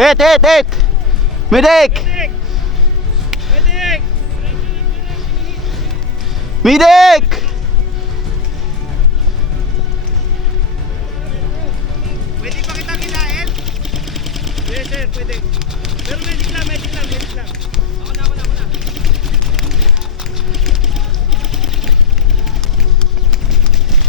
Hit, hit, hit! Medic! Medic! Medic! Pwede pa kita kilain? Yes sir, pwede. Pero medic lang. Ako na.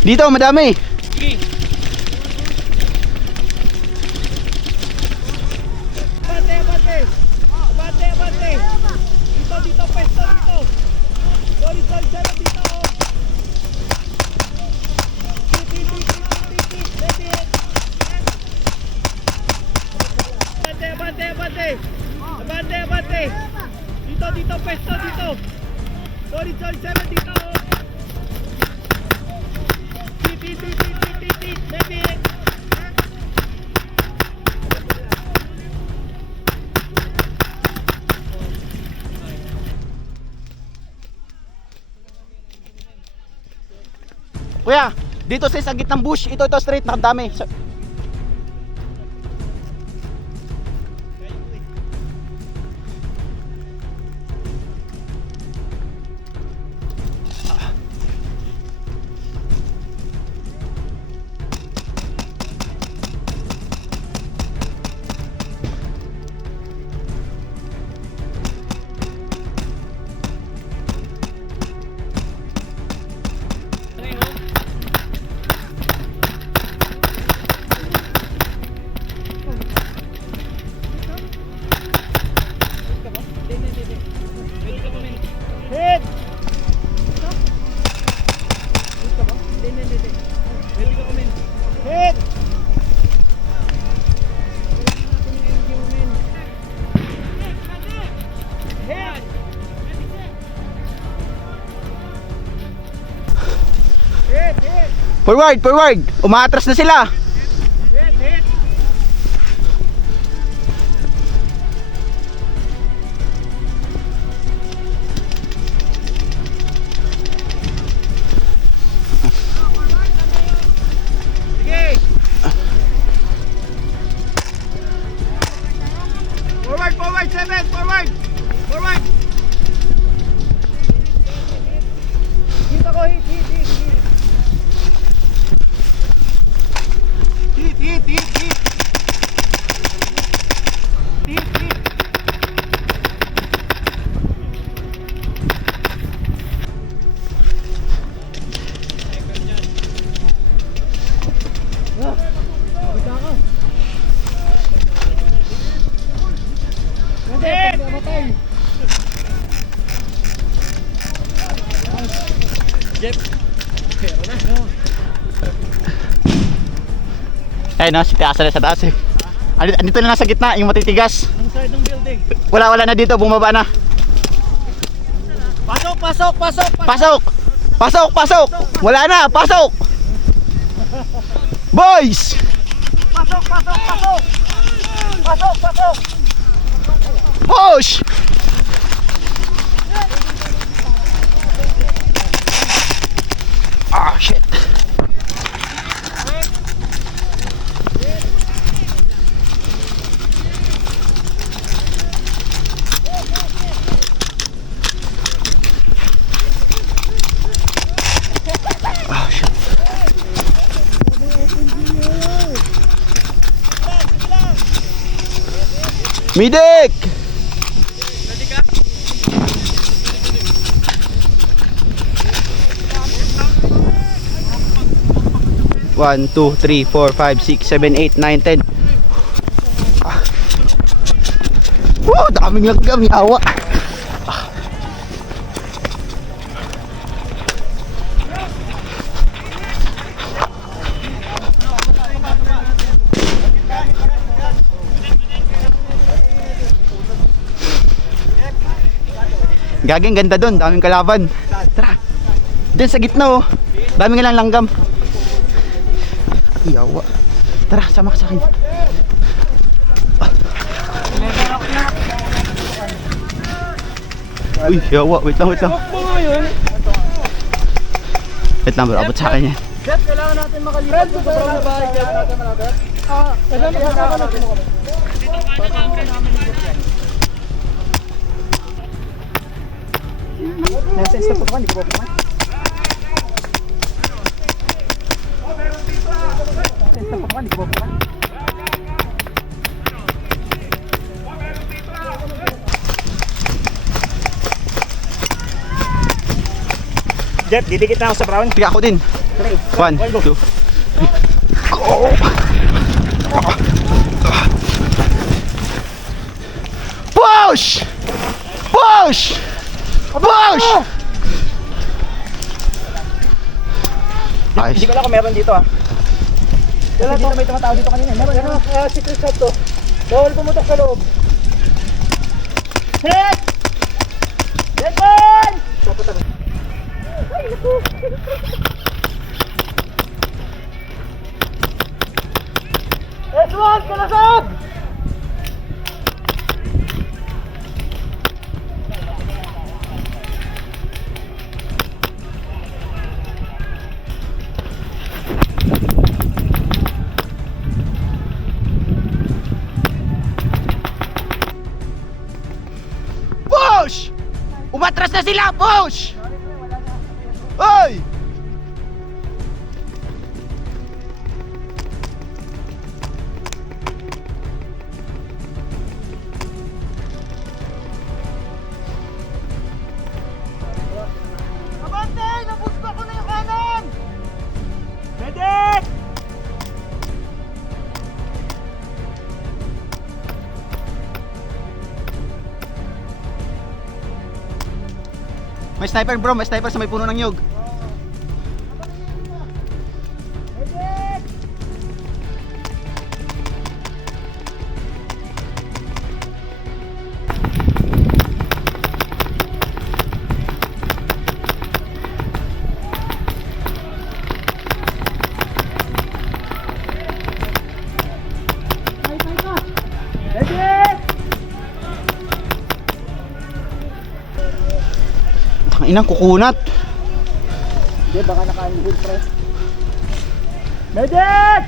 Dito, madami. Sige. Abante. Dito, pwesto dito. Sorry, sir, dito. Abante. Dito, pwesto dito. Sorry, sir, dito. Kuya, dito sa gitnang bush. Ito straight, nakadami. Hit! Hit! Forward. Umaatras na sila. Hit! Sige! Forward, 7! Forward! Hit ako, hit! Hit! Jeff, pero na. Ay no, si Tiasa na sa taas eh. Andito na nasa gitna, yung matitigas. Ang side ng building. Wala na dito, bumaba na. Pasok! Wala na, pasok! Boys! Pasok! Push! Ah, shit. Ah, shit. Medic! Ready ka? 1, 2, 3, 4, 5, 6, 7, 8, 9, 10. Wow, daming langgam, yawa. Gaging ganda doon, daming kalaban. Tara. Diyan sa gitna oh. Daming nga lang langgam. Yawa. Tara, sama ka sa akin. Uy, yawa. Wait lang. Wait lang bro, abot sa akin yan. Jeff, kailangan natin makalipat sa sobrang bahay. Kailangan natin malapit. Kailangan natin. Nasa stop ko hindi ko pa. Stop ko hindi ko pa. Jeff, didikit na ako sa brown. Sige ako din. 1, 2. Push! Push! Push! Ayos. Hindi ko lang kung meron dito ah. Kasi dito may tumatao dito kanina. Meron secret shot to. Bawal pumutok sa loob. Hit! Hit one! Hit one! Kalasag! Push! Umatras na sila! Push! Hoy! Abante! Nabusta ko na yung kanan! Medic! May sniper bro, may sniper sa may puno ng nyug. Medic! Medic! Ang inang kukunat. Hindi, baka naka-unhold pre. Medic!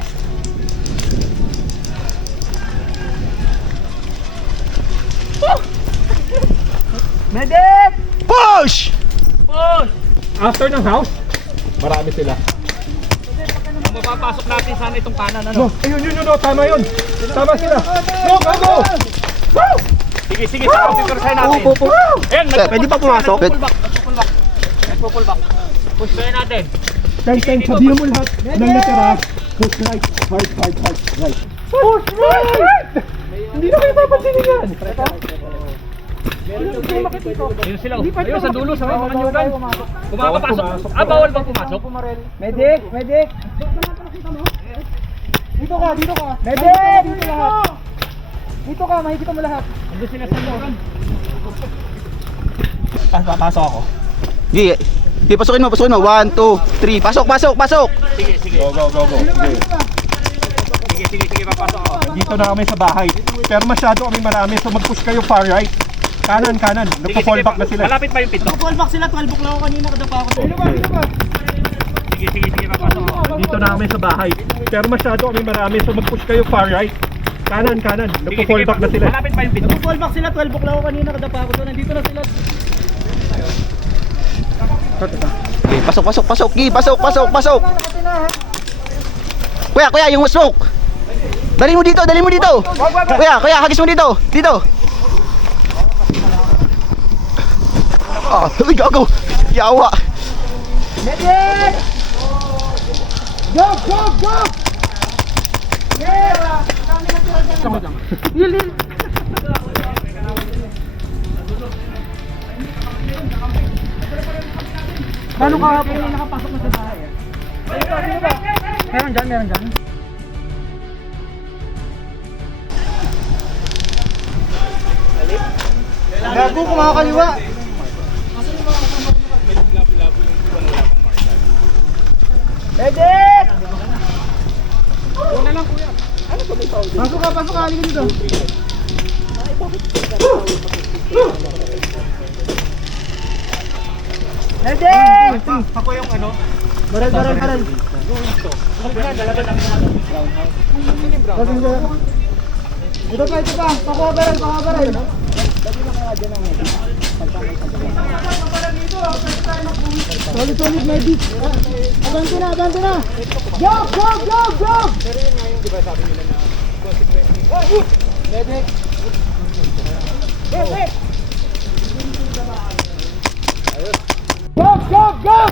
Medic! Push! Push! After ng house, marami sila. Ang mapapasok natin sana itong kanan, ano? No, ayun, tama yun. Tama sila. No, go! Woo! Sige, sige, sa pipirsahin natin. Ayan, Sir, pwede pa pumasok? Pwede. Nagpo-pull back. Push kaya natin. Time, sabihan mo lahat ng natira. Push right, hard, right. Push right! Hindi na kayo papansinin yan. Ayun sila. Ayun sa dulo, sa mga nyugan. Pumapasok. Bawal bang pumasok? Medic! Medic! Dito ka! Medic! Dito lahat! Dito ka! Makikita mo lahat! Andun sila sa nyugan. Papasok ako. Sige. Sige, pasukin mo. 1, 2, 3. Pasok! Sige, sige. Go. Sige, papasok ako. Dito na kami sa bahay. Pero masyado kami marami, so mag-push kayo far right. Kanan. Nagpo-fall back na sila. Malapit pa yung pinto. Fallback sila! 12 o'clock ako kanina kadapa ako. Dito ka! Sige, papasok ako. Dito na kami sa bahay. Pero masyado kami marami, so mag-push kayo far right. Kanan. Nagpo-fall back na sila. Malapit pa yung pinto. Fallback sila! 12 o'clock ako kanina kadapa ako. Nandito na sila. Okay, pasok. Gi, pasok. Kuya, yung smoke. Dali mo dito. Kuya, hagis mo dito. Ah, gago. Yawa. Medic! Go! Yeah! Paano ka po nakapasok na sa bahay? Sino ba? Meron dyan. Gago, kumakaliwa. Medic! Pasok ka, halika dito. Medic! Ako yung ano? Baral. Ito pa. Pakuha ba rin? Solid, medic. Abante na. Jog! Medic. Go!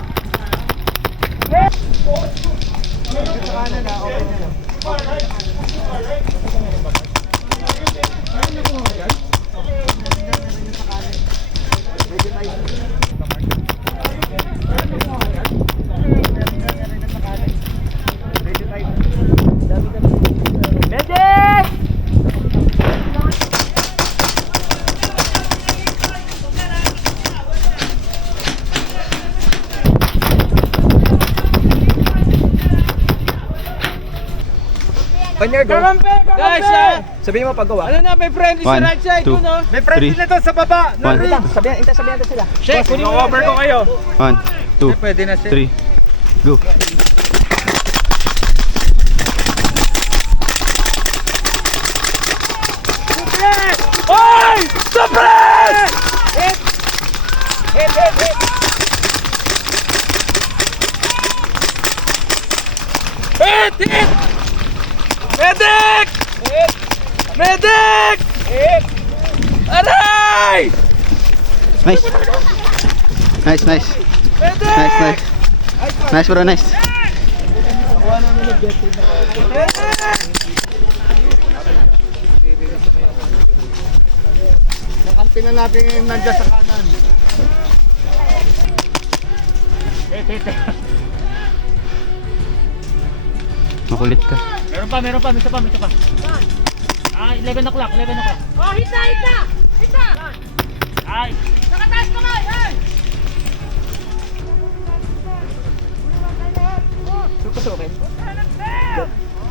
Guys, Sabihin mo paggawa. ano na, may friendly sa 1, right side 2, ko, no? May friendly na to sa baba. 1, Sabihan natin sila. Shake, Over ko kayo. 1, 2, Pwede na siya. 3, go. Oy! Suppress! Hit! Medic! Aray! Nice. Nice bro, nice. Nakampi na natin nandiyan sa kanan. Makulit ka. Meron pa, may isa pa. 11 o'clock. Oh, hita! Ay, Nakataas kamay! Ay!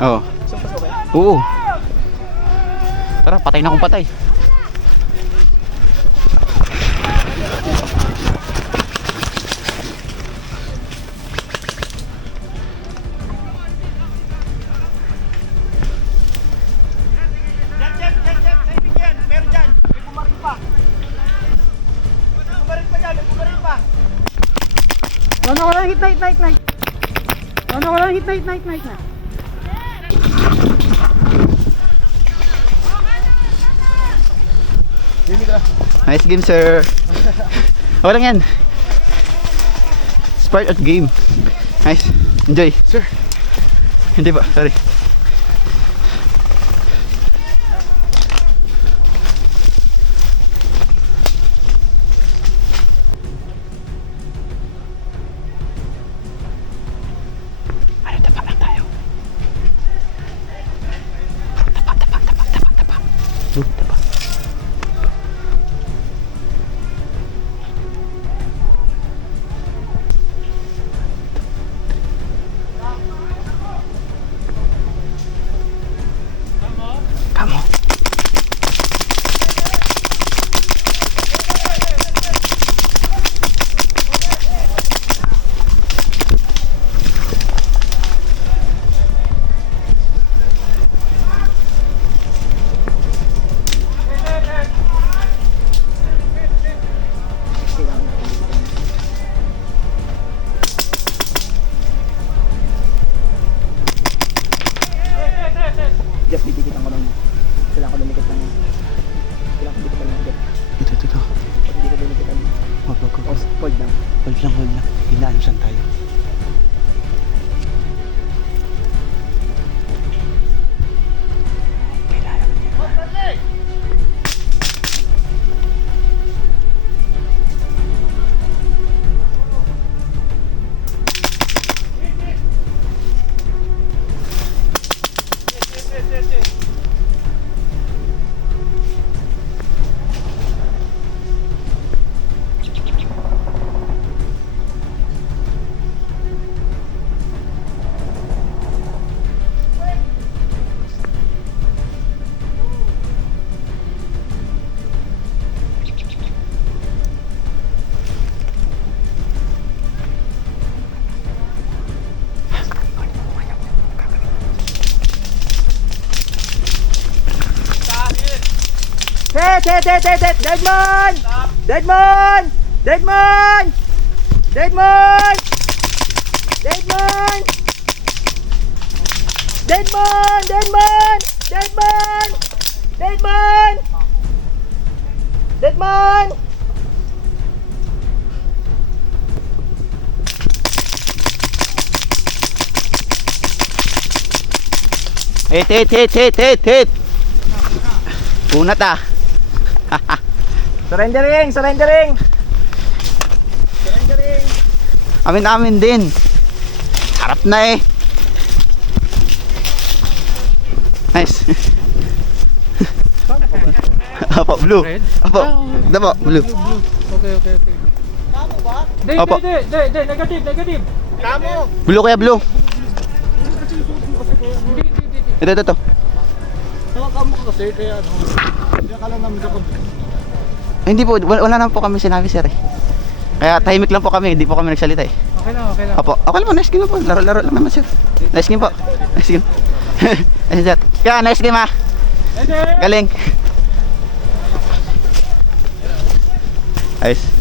Oo. Oo. Tara, patay na akong patay. Diyan, saving yan. Meron dyan. May bumaril pa. May bumaril pa. Ano ko lang hit na. Nice game, sir. Okay lang yan. It's part of the game. Nice. Enjoy. Sir. Hindi ba? Sorry. Ano, tapa lang tayo. Tapa. Boom, tapa. Kamu. Just didikitan ko lang. Kailangan ko dumikit lang. Kailangan ko dikitan lang. Ito. Pag hindi ko dumikitan. Wag. Hold lang. Hold lang. Hinaanusan tayo. hit! Deadman! Deadman! Deadman! Deadman! Deadman! Deadman! Deadman! Deadman! Deadman! Deadman! Hit. Punat ah. Surrendering! Surrendering! Surrendering! Amin din. Harap na eh. Nice. Apo, blue. Apo, damo, blue. Okay. Opo. Negative. Blue kaya blue. Ito. Nakakamo ka kasi kaya ano. Hindi akala namin sa Ay, hindi po, wala naman po kami sinabi sir eh. Kaya tahimik lang po kami, hindi po kami nagsalita eh. Okay lang. Opo, okay lang po, nice game po. Laro lang naman sir. Nice game po. Nice game. Nice sir. Kaya nice game ah. Galing. Ayos.